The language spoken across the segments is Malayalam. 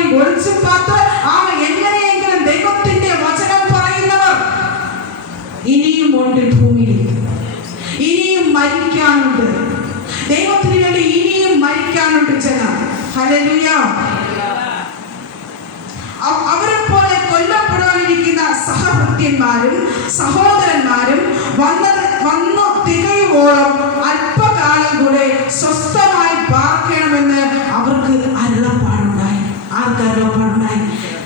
എല്ലാവരെയും ഒളിച്ചു പാത്ത് എങ്ങനെയെങ്കിലും ദൈവത്തിന്റെ വചനം പറയുന്നവർ ഇനിയും ഉണ്ട് ഭൂമിയിൽ. ഇനിയും മരിക്കാനുണ്ട്. ദൈവത്തിന് വേണ്ടി ഇനിയും മരിക്കാനുണ്ട് ജനം. ഹല്ലേലൂയ. അവരെ പോലെ കൊല്ലപ്പെടാനിരിക്കുന്ന സഹഭൃത്യന്മാരും സഹോദരന്മാരും വന്നു തികയുവോളം അല്പകാലം കൂടെ സ്വസ്ഥമായി പാർക്കണമെന്ന് അവർക്ക് അരുളപ്പാടുണ്ടായി. ആർക്ക് അരുളപ്പാടുണ്ടായി?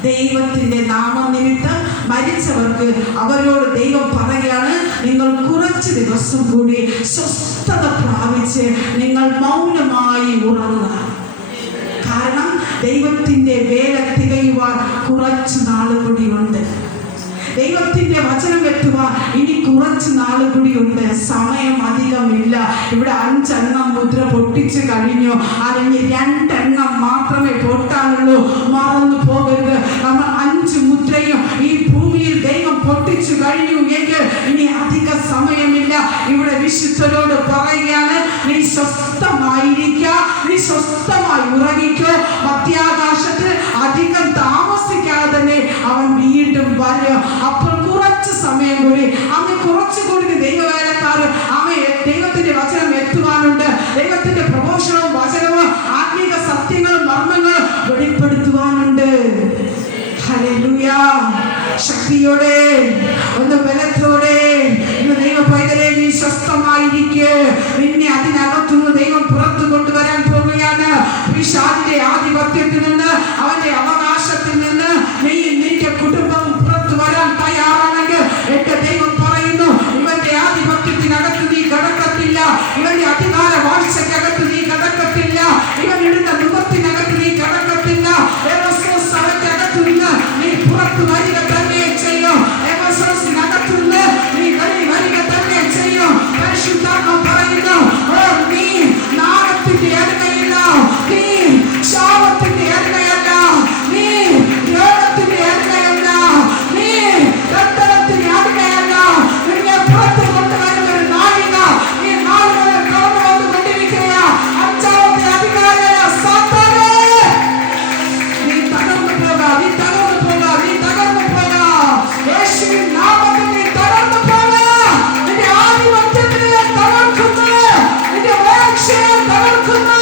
ദൈവത്തിന്റെ നാമനിമിത്തം മരിച്ചവർക്ക് അവരോട് ദൈവം പറയുകയാണ്, നിങ്ങൾ കുറച്ച് ദിവസം കൂടി സ്വസ്ഥത പ്രാപിച്ച് നിങ്ങൾ മൗനമായി ഉറങ്ങുക. കാരണം ദൈവത്തിന്റെ വേല തികയുവാൻ കുറച്ച് നാളുകൂടി ഉണ്ട്. ദൈവത്തിന്റെ വചനം എത്തുവാൻ ഇനി കുറച്ച് നാളുകൂടി ഉണ്ട്. സമയം അധികമില്ല. ഇവിടെ 5 എണ്ണം മുദ്ര പൊട്ടിച്ചു കഴിഞ്ഞു. അതിന് 2 എണ്ണം മാത്രമേ പൊട്ടാനുള്ളൂ. മറന്നു പോകരുത്. നമ്മൾ 5 മുദ്രയും ഈ ഭൂമിയിൽ ദൈവം പൊട്ടിച്ചു കഴിഞ്ഞു എങ്കിൽ ഇനി അധിക സമയമില്ല. ഇവിടെ വിശുദ്ധരോട് പറയുകയാണ്, നീ സ്വസ്ഥമായിരിക്കുക, നീ സ്വസ്ഥമായി ഉറങ്ങിക്കോ. മധ്യാകാശത്തിൽ അധികം താമസിക്കാതെ തന്നെ അവൻ വീണ്ടും വരും. അപ്പോൾ കുറച്ച് സമയം കൂടി കുറച്ചുകൂടി ദൈവവേലക്കാര് ദൈവത്തിന്റെ വചനം എത്തുവാനുണ്ട്. ദൈവത്തിന്റെ പ്രഘോഷണവും വചനവും ആത്മീക സത്യങ്ങളും മർമ്മങ്ങളും വെളിപ്പെടുത്തുവാനുണ്ട്. ഹല്ലേലൂയ. ശക്തിയോടെ ഒന്ന് ബലത്തോടെ ഇന്ന് ദൈവ പൈതലേ, നീ സ്വസ്ഥമായിരിക്കുക. നിന്നെ അതിനകത്തുനിന്ന് ദൈവം പുറത്തു കൊണ്ടുവരാൻ പോവുകയാണ്. പിശാചിന്റെ ആധിപത്യത്തിൽ നിന്ന്, അവന്റെ അവകാശത്തിൽ നിന്ന് നിന്റെ കുടുംബം പുറത്തു വരാൻ തയ്യാറാണെങ്കിൽ എന്റെ ദൈവം പറയുന്നു, ഇവന്റെ ആധിപത്യത്തിനകത്ത് നീ കടക്കത്തില്ല. ഇവന്റെ അധികാര വാഴ്ചക്കകത്ത് നീ കടക്കത്തില്ല. ഇവൻ ഇടുന്ന മുഖത്തിനകത്ത് നീ കടക്കത്തില്ല. സഭയ്ക്കകത്തു നിന്ന് നീ പുറത്തു വരിക തന്നെ ചെയ്യും. എമസോസിനകത്തു നിന്ന് നീ വരിക തന്നെ ചെയ്യും. പരിശുദ്ധാത്മാവ് പറയുന്നു, നീ നാഗത്തിന്റെ അടുക്കയില്ല, നീ ശാപത്തിന്റെ അടുക്കയല്ല, നീ രോഗത്തിന്റെ അടുക്കയല്ല, നീ രക്തത്തിന്റെ അടുക്കയല്ല. നിന്നെ പുറത്തു കൊണ്ടുവരുന്ന ഒരു നാഴിക ഈ നാളുകളിൽ കടന്നു വന്നുകൊണ്ടിരിക്കുക. 5ാമത്തെ അധികാരിയായ സാത്താനേ, നീ തകർന്നു പോക, നീ തകർന്നു പോക, നീ തകർന്നു പോക. യേശുവിൻ നാമത്തിൽ നീ തകർന്നു പോക. നിന്റെ ആധിപത്യത്തിനെ തകർക്കുന്നു, നിന്റെ വാഴ്ചയെ തകർക്കുന്നു.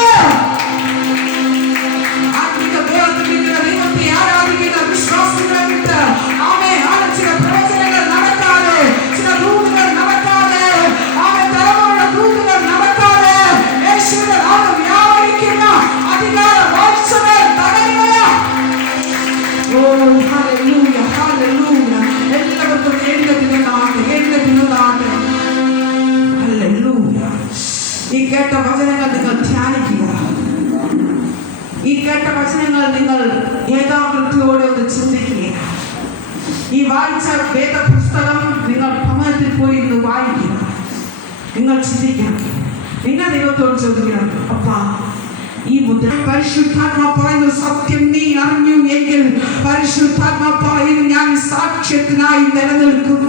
ആത്മീക ബോധത്തിലുള്ള ദൈവത്തെ ആരാധിക്കുന്ന വിശ്വാസികളെ വിട്ട് ചില പ്രവചനങ്ങൾ നടക്കാതെ, ചില ദൂതുകൾ നടക്കാതെ, തലമുറയുടെ ദൂതുകൾ നടക്കാതെ യേശുവിന്റെ നാമം വ്യാപരിക്കുന്ന അധികാര വാഴ്ചകൾ തകരുക. Hallelujah, hallelujah. എല്ലാവർക്കും എഴുന്നേൽക്കുന്നതാണ്. ഹല്ലേലൂയ. ഈ കേട്ട വചനങ്ങൾ നിങ്ങൾ ധ്യാനിക്കുക. ഈ കേട്ട വചനങ്ങൾ നിങ്ങൾ ഏകാഗ്രതയോടെ ഒന്ന് ചിന്തിക്കുക. ഈ വായിച്ച വേദപുസ്തകം നിങ്ങൾ ഭവനത്തിൽ പോയി ഇന്ന് വായിക്കുക. നിങ്ങൾ ചിന്തിക്കണം. നിങ്ങൾ ദൈവത്തോട് ചോദിക്കണം, അപ്പാ ഈ മുദ്ര പരിശുദ്ധാത്മാ പറയുന്നു, സത്യം നീ അറിഞ്ഞു എങ്കിൽ പരിശുദ്ധാത്മാ പറയുന്നു, ഞാൻ സാക്ഷ്യത്തിനായി നിലനിൽക്കും,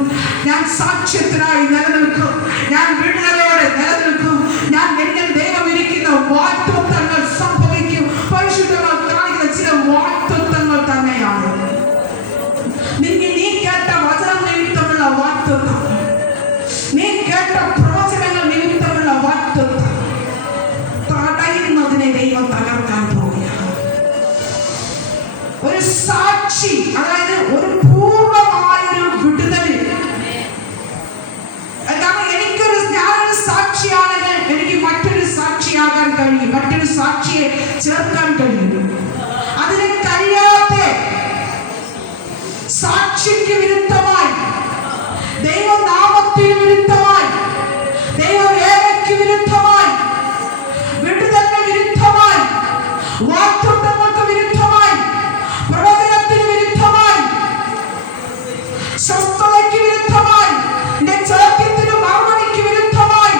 ഞാൻ സാക്ഷ്യത്തിനായി നിലനിൽക്കും, ഞാൻ വിടുതലോടെ നിലനിൽക്കും, ഞാൻ എന്നിൽ ദൈവം ഇരിക്കുന്ന വാഗ്ദത്തങ്ങൾ സംഭവിക്കും. പരിശുദ്ധങ്ങൾ കാണിക്കുന്ന ചില വാഗ്ദത്തങ്ങൾ തന്നെയാണ്. നീ കേട്ട വചനം നിമിത്തമുള്ള വാഗ്ദത്തം, നീ കേട്ട പ്രവചനങ്ങൾ നിമിത്തമുള്ള വാഗ്ദത്തം തടയുന്നതിനെ ദൈവം തകർക്കാൻ പോവുകയാണ്. ഒരു സാക്ഷി, അതായത് ഒരു പൂർണ്ണമായൊരു വിടുതലിൽ. കാരണം ഞാനൊരു സാക്ഷിയാണെങ്കിൽ എനിക്ക് മറ്റൊരു സാക്ഷിയാകാൻ കഴിയും, മറ്റൊരു സാക്ഷിയെ ചേർക്കാൻ കഴിയും. അതിന് കഴിയാതെ സാക്ഷിക്ക് വിരുദ്ധമായി, ദൈവനാമത്തിന് വിരുദ്ധമായി, ദൈവവേലയ്ക്ക് വിരുദ്ധമായി, വിടുതലിന് വിരുദ്ധമായി, വാഗ്ദത്തങ്ങൾക്ക് വിരുദ്ധമായി, പ്രവചനത്തിന് വിരുദ്ധമായി, സ്വസ്ഥതയ്ക്ക് വിരുദ്ധമായി, ചോദ്യത്തിന് മറുപടിക്ക് വിരുദ്ധമായി,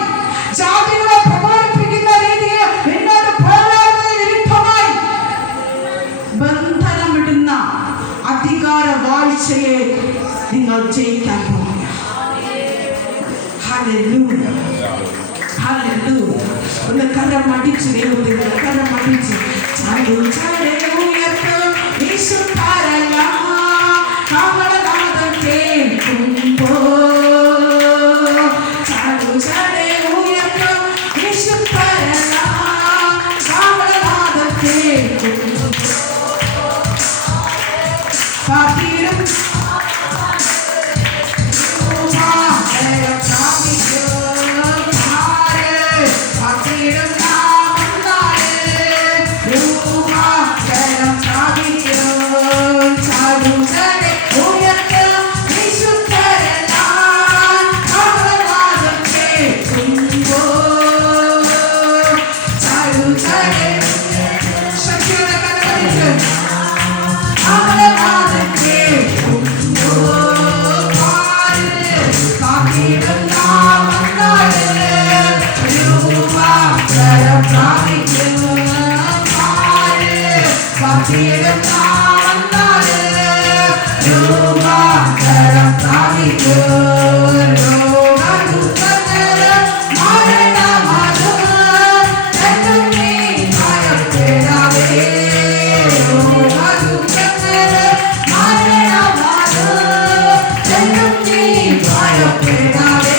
ജാതികളെ പ്രകോപിപ്പിക്കുന്ന രീതിയിൽ എന്നോട് പോരാടുന്നതിന് വിരുദ്ധമായി ബന്ധനമിടുന്ന അധികാര വാഴ്ചയെ നിങ്ങൾ ജയിക്കാൻ പോകുക. Hallelujah, hallelujah. ഒന്ന് കരം അടിച്ച് ദൈവത്തിന്റെ കരം അടിച്ച് കാത്തിടും രൂപാന്തരം പ്രാപിക്കും കാത്തിടും രൂപാന്തരം പ്രാപിക്കും ചാടുകളെ ഉയർത്തും വിശുദ്ധരെല്ലാം അവനാദം കേൾക്കുമ്പോൾ ചാടുകളെ ശക്തിയുടെ കരകളിച്ച് അവനാദം കേൾക്കുമ്പോൾ കാത്തിടും രൂപാന്തരം പ്രാപിക്കും കാത്തിടും രൂപാന്തരം പ്രാപിക്കും രോഗദുഃഖങ്ങളും മരണമതും എന്നും നീ ഭയപ്പെടാതെ രോഗദുഃഖങ്ങളും മരണമതും എന്നും നീ ഭയപ്പെടാതെ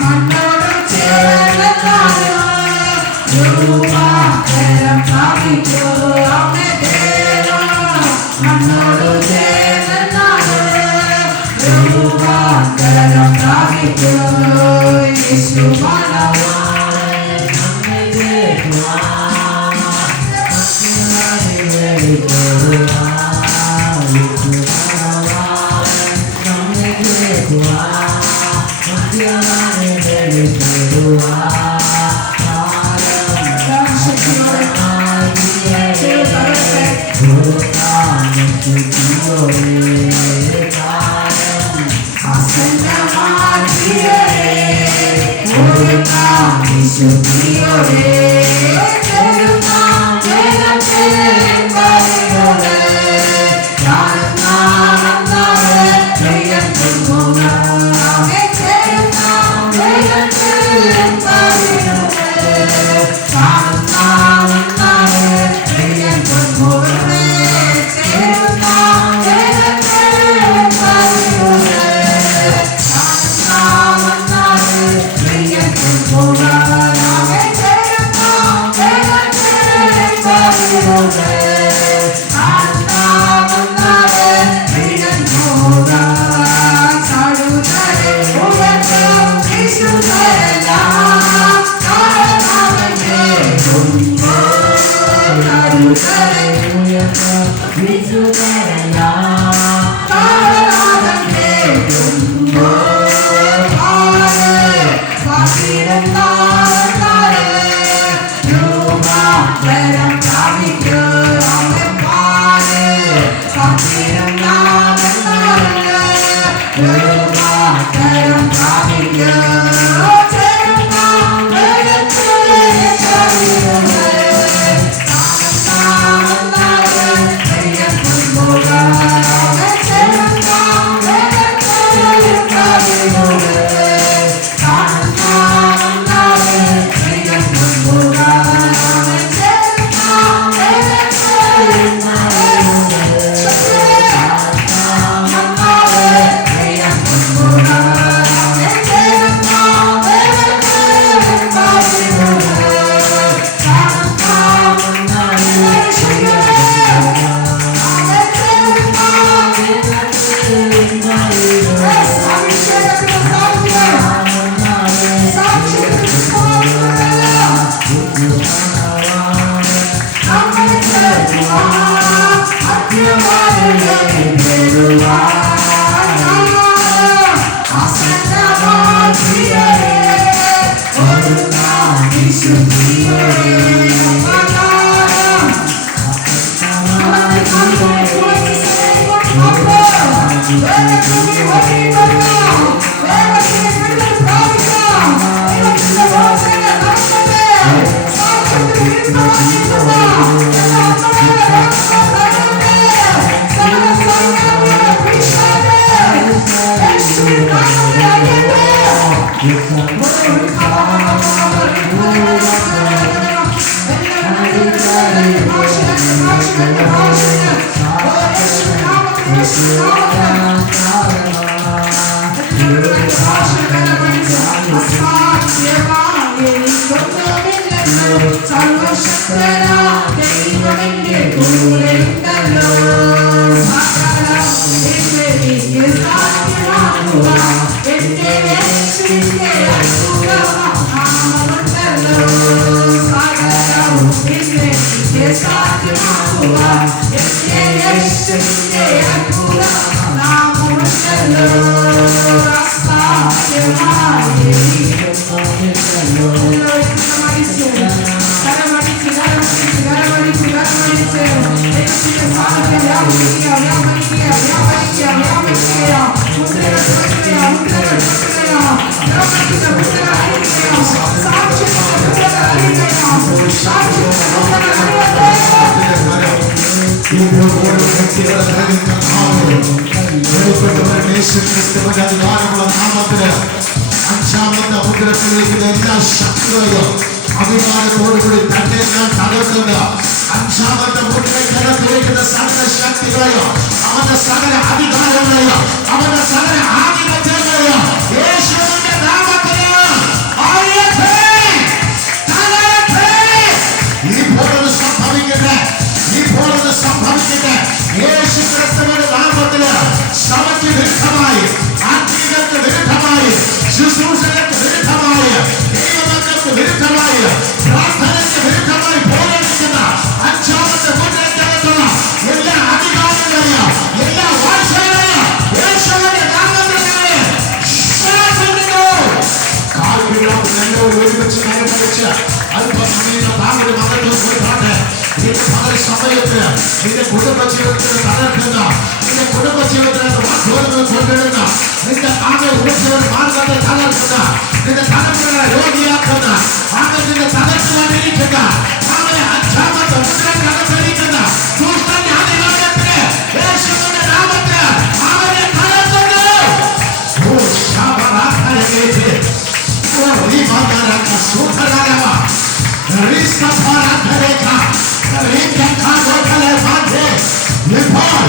മണ്ണോടും ചേർന്നാലും രൂപാന്തരം പ്രാപിക്കും മണ്ണോടും ചേർന്നാലും രൂപാന്തരം പ്രാപിക്കും യേശു സാധ്യമാകുവാൻ എന്റെ യേശുവിന്റെ അത്ഭുതം നാമുണ്ടല്ലോ. അസാധ്യമായിരിക്കുന്നു. അഞ്ചാമത്തെ മുദ്രത്തിലേക്കുന്ന എല്ലാ ശക്തികളെയും അഭിമാനത്തോടുകൂടി തന്നെ ഞാൻ തകർക്കുന്ന അഞ്ചാമത്തെ മുദ്രയ്ക്കകത്തിരിക്കുന്ന സകല ശക്തികളെയോ അവന്റെ സകല അധികാരങ്ങളെയോ അവന്റെ സകല ആധിപത്യങ്ങളെയോ യേശുവിന്റെ നാമത്തിൽ ഇപ്പോഴത് സംഭവിക്കട്ടെ. ഇപ്പോഴത് സംഭവിക്കട്ടെ. യേശു ക്രിസ്തുവിന്റെ നാമത്തില് സഭയ്ക്ക് വിരുദ്ധമായി, ആത്മീയർക്ക് വിരുദ്ധമായി, ശുശ്രൂഷകർക്ക് വിരുദ്ധമായി, ദൈവമക്കൾക്ക് വിരുദ്ധമായി, പ്രാർത്ഥനയ്ക്ക് വിരുദ്ധമായി പോരാടുന്ന അഞ്ചാമത്തെ മുദ്രയ്ക്കകത്തുള്ള എല്ലാ അധികാരങ്ങളെയും എല്ലാ വാഴ്ചകളെയും യേശുവിന്റെ നാമത്തിൽ എല്ലാവരും ഒരുമിച്ച് കൈവച്ച് അല്പസമയം താങ്കളുടെ മകളുടെ കൊടുക്കാട്ടെ. നിന്റെ പകൽ സമയത്ത് നിന്റെ കുടുംബജീവിതത്തിന് തകർക്കുന്ന, നിന്റെ കുടുംബജീവിതത്തിന് വാഗ്ദാനങ്ങൾ കൊണ്ടിടുന്ന, നിന്റെ ആകെ ഉറച്ചവരുടെ മാർഗത്തെ തകർക്കുന്ന, നിന്റെ തലമുറകളെ രോഗിയാക്കുന്ന, ആകെ നിന്റെ തകർത്തുകൊണ്ടിരിക്കുന്ന, ആകെ അഞ്ചാമത്തെ മുദ്രക്കകത്തിരിക്കുന്ന ദുഷ്ടന്റെ അധികാരത്തിന് യേശുവിന്റെ നാമത്തിൽ അവനെ തകർക്കുന്നു. ഓ ശാബറാഖരേഖേ ഓ റിബാദാരക സുഖരാഗവ റിസ്ക ഫാരാഖരേഖ റിക്ക കാഗോഖലെ മാധേ ഇപ്പോൾ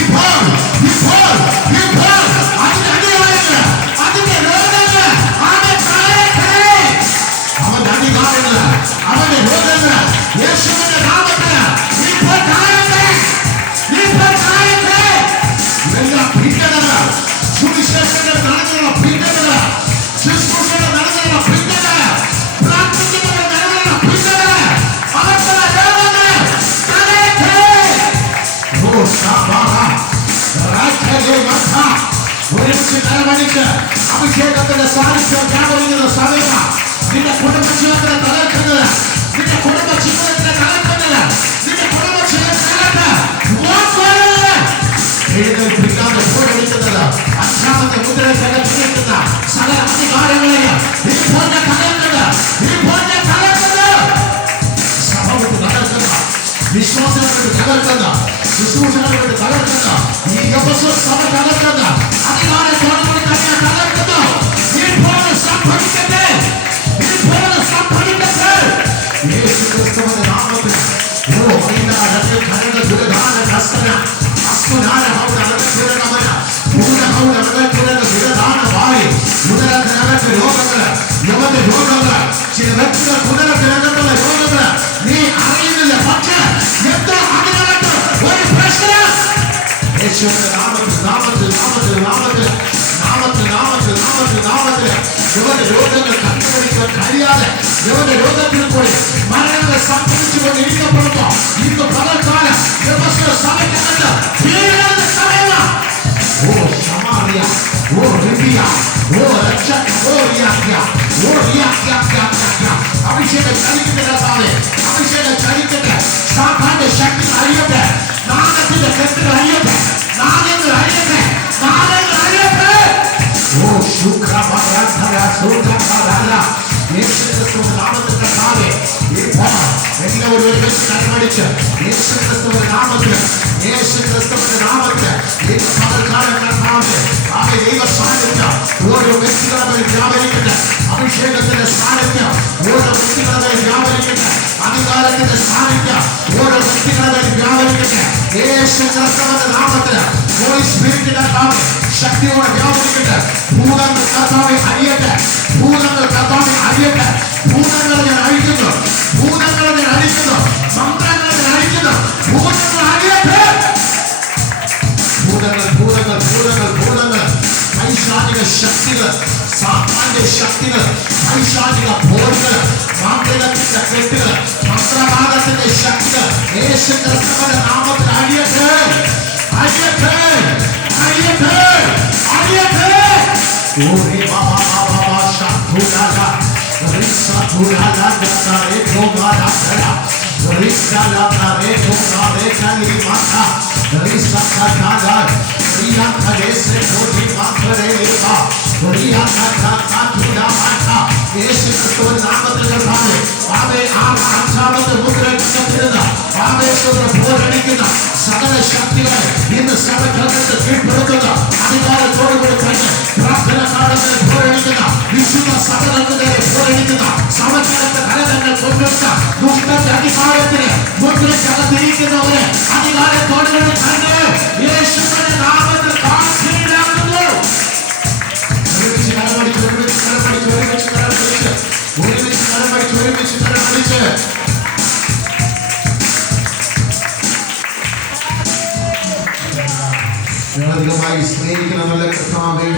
ഇപ്പോൾ ഇപ്പോൾ ഇപ്പോൾ അതിന്റെ അധികാരങ്ങൾ, അതിന്റെ രോഗങ്ങൾ, അവന്റെ താഴേക്ക് അവന്റെ അധികാരങ്ങൾ, അവന്റെ രോഗങ്ങൾ യേശുവിന്റെ നാമത്തിൽ ഇപ്പോൾ താഴേക്ക്, ഇപ്പോൾ താഴേക്ക്. എല്ലാ പീഡനങ്ങൾ, സുവിശേഷങ്ങൾ നടന്നുള്ള പീഡനങ്ങൾ, ശുശ്രൂഷകൾ നടന്നുള്ള പീഡനങ്ങൾ, പ്രാർത്ഥിക്കുന്നവർ നടന്നുള്ള പീഡനങ്ങൾ, അവർക്കുള്ള രോഗങ്ങൾ താഴേക്ക്. ഓ ശാബാറ രാഖലേ മഖ ഒരുമിച്ച് കരമടിച്ച് അഭിഷേകത്തിന്റെ സാന്നിധ്യം വ്യാപരിക്കുന്ന സമയം നിന്റെ കുടുംബജീവിതത്തെ തകർക്കുന്നത്, നിന്റെ കുടുംബജീവിതത്തെ തകർക്കുന്നത്, നിന്റെ കുടുംബജീവിതത്തിനകത്ത് എഴുന്നേൽപ്പിക്കാതെ പോരടിക്കുന്നത് അഞ്ചാമത്തെ മുദ്രയ്ക്കകത്തിരിക്കുന്ന സകല അധികാരങ്ങളെയും ഇപ്പോൾ തകർക്കുന്നത്, ഇപ്പോൾ തകർക്കുന്നത്, സഭ കൊണ്ട് തകർക്കുന്ന, വിശ്വാസങ്ങൾക്ക് തകർക്കുന്ന, ശുശ്രൂഷകൾക്ക് തകർക്കുന്ന, ഈ എഫെസോസ് സഭ തകർക്കുന്ന, അധികാരത്തോടുകൂടി തന്നെ തകർക്കുന്നു. ഇപ്പോൾ സംഭവിക്കട്ടെ, ഇപ്പോൾ സംഭവിക്കട്ടെ. യേശു ക്രിസ്തുവിന്റെ നാമത്തിൽ ഓ വൈകാരത്തിൽ കരക ദുരദാന ഹസ്തന അസ്തുനാന ഹൗദനഗതുരഗമന ഭൂതഹൗദനഗതുരഗ ദുരദാന വാരി ഉദരത്തിനകത്ത് രോഗങ്ങൾ, യവന്റെ രോഗങ്ങൾ, ചില വ്യക്തികൾ ഉദരത്തിനകത്തുള്ള രോഗങ്ങൾ നീ അറിയുന്നില്ല. പക്ഷേ എന്തോ അതിനകത്ത് ഒരു പ്രശ്നം യേശുവിന്റെ നാമത്തിൽ നാമത്തിൽ നാമത്തിൽ നാമത്തിൽ നാമത്തിൽ നാമത്തിൽ നാമത്തിൽ നാമത്തിൽ ഇവരുടെ രോഗങ്ങൾ കണ്ടുപിടിക്കാൻ കഴിയാതെ ഇവരുടെ രോഗത്തിൽ കൂടി മരണങ്ങൾ സംഭവിച്ചുകൊണ്ടിരിക്കപ്പെടുമ്പോ ഇന്ന് പകൽക്കാലം സഭയ്ക്കകത്ത് പീഡനത്തിന്റെ സമയമാണ്. ഓ ശമാറിയ, ഓ റിബിയ, ഓ രക്ഷക, ഓ റിയാക്യ, ഓ റിയാക്യ. അഭിഷേകം ചലിക്കട്ടെ കർത്താവേ, അഭിഷേകം ചലിക്കട്ടെ. സാത്താന്റെ ശക്തി അറിയട്ടെ, നാഗത്തിന്റെ കെട്ടുകൾ അറിയട്ടെ, നാഗങ്ങൾ അറിയട്ടെ, നാഗങ്ങൾ അറിയട്ടെ. ഓ ശുക്രപരാധര സൂത്രപരാധ യേശു ക്രിസ്തുവിന്റെ നാമത്തിൽ കർത്താവേ ഇപ്പോൾ എല്ലാവരും ഒരുമിച്ച് കൈമടിച്ച് യേശു ക്രിസ്തുവിന്റെ നാമത്തിൽ, യേശു ക്രിസ്തുവിന്റെ നാമത്തിൽ ഈ പകൽക്കാലം കർത്താവേ ആകെ ദൈവ സാന്നിധ്യം ഓരോ വ്യക്തികളെ മേൽ വ്യാപരിക്കട്ടെ. അഭിഷേകത്തിന്റെ സാന്നിധ്യം ഓരോ വ്യക്തികളെ മേൽ വ്യാപരിക്കട്ടെ. അധികാരത്തിന്റെ സാന്നിധ്യം ഓരോ വ്യക്തികളെ മേൽ വ്യാപരിക്കട്ടെ. യേശു ക്രിസ്തുവിന്റെ നാമത്തിൽ ഹോളി സ്പിരിറ്റ് കർത്താവേ ശക്തിയോടെ വ്യാപരിക്കട്ടെ. ഭൂതങ്ങൾ കർത്താവെ അറിയട്ടെ, ഭൂതങ്ങൾ കർത്താവെ അറിയട്ടെ. ഭൂതങ്ങളെ ഞാൻ അഴിക്കുന്നു, ഭൂതങ്ങളെ ഞാൻ അഴിക്കുന്നു, മന്ത്രങ്ങളെ ഞാൻ അഴിക്കുന്നു, ഭൂതങ്ങൾ അറിയട്ടെ. ഭൂതങ്ങൾ ഭൂതങ്ങൾ ഭൂതങ്ങൾ ഭൂതങ്ങൾ പൈശാചിക ശക്തികൾ, സാത്താന്റെ ശക്തികൾ, പൈശാചിക പോരുകൾ, മാന്ത്രികത്തിന്റെ കെട്ടുകൾ, മന്ത്രവാദത്തിന്റെ ശക്തികൾ യേശു ക്രിസ്തുവിന്റെ നാമത്തിൽ അഴിയട്ടെ, അഴിയട്ടെ, അഴിയട്ടെ, അഴിയട്ടെ. ഓരേ ബാബാ ബാബാ ശാന്തുലാല റിസതുലാല ദസരെ ഭോഗാദല റിസലാതരെ ഭോഗാദേ കലിമാത റിസതകാല റിയാഖലേസെ ഭോഗി മാഖരെ ലേബാ റിയാഖാഖാതുലാ മാത. യേശു ക്രിസ്തുവിന്റെ നാമത്തിൽ കർത്താവേ, ആമേൻ. ആ അഞ്ചാമത്തെ മുദ്ര കണ്ടെത്തുന്ന ആവേശത്തോടെ പോരടിക്കുന്ന സകല ശക്തികളെ ഇന്ന് സഭകൾക്ക് കീഴ്പ്പെടുത്തുന്ന അധികാരത്തോടുകൂടി തന്നെ പ്രാർത്ഥന കാലത്തിൽ പോരടിക്കുന്ന വിശുദ്ധ സഭകൾക്ക് നേരെ പോരടിക്കുന്ന സമകാലത്തെ കലതങ്ങൾ കൊണ്ടുവന്ന ദുഷ്ടന്റെ അധികാരത്തിന് മുദ്രക്കകത്തിരിക്കുന്നവരെ അധികാരത്തോടുകൂടി തന്നെ യേശുവിന്റെ നാമത്തിൽ കാഴ്ചയിലാക്കുന്നു. ഒരുമിച്ച് കരമടിച്ച്, ഒരുമിച്ച് കരമടിച്ച്, ഒരുമിച്ച് കരമടിച്ച്, ഒരുമിച്ച് കരമടിച്ച്, ഒരുമിച്ച് കരമടിച്ച്. അധികമായി സ്നേഹിക്കുന്ന നല്ല കർത്താവേ,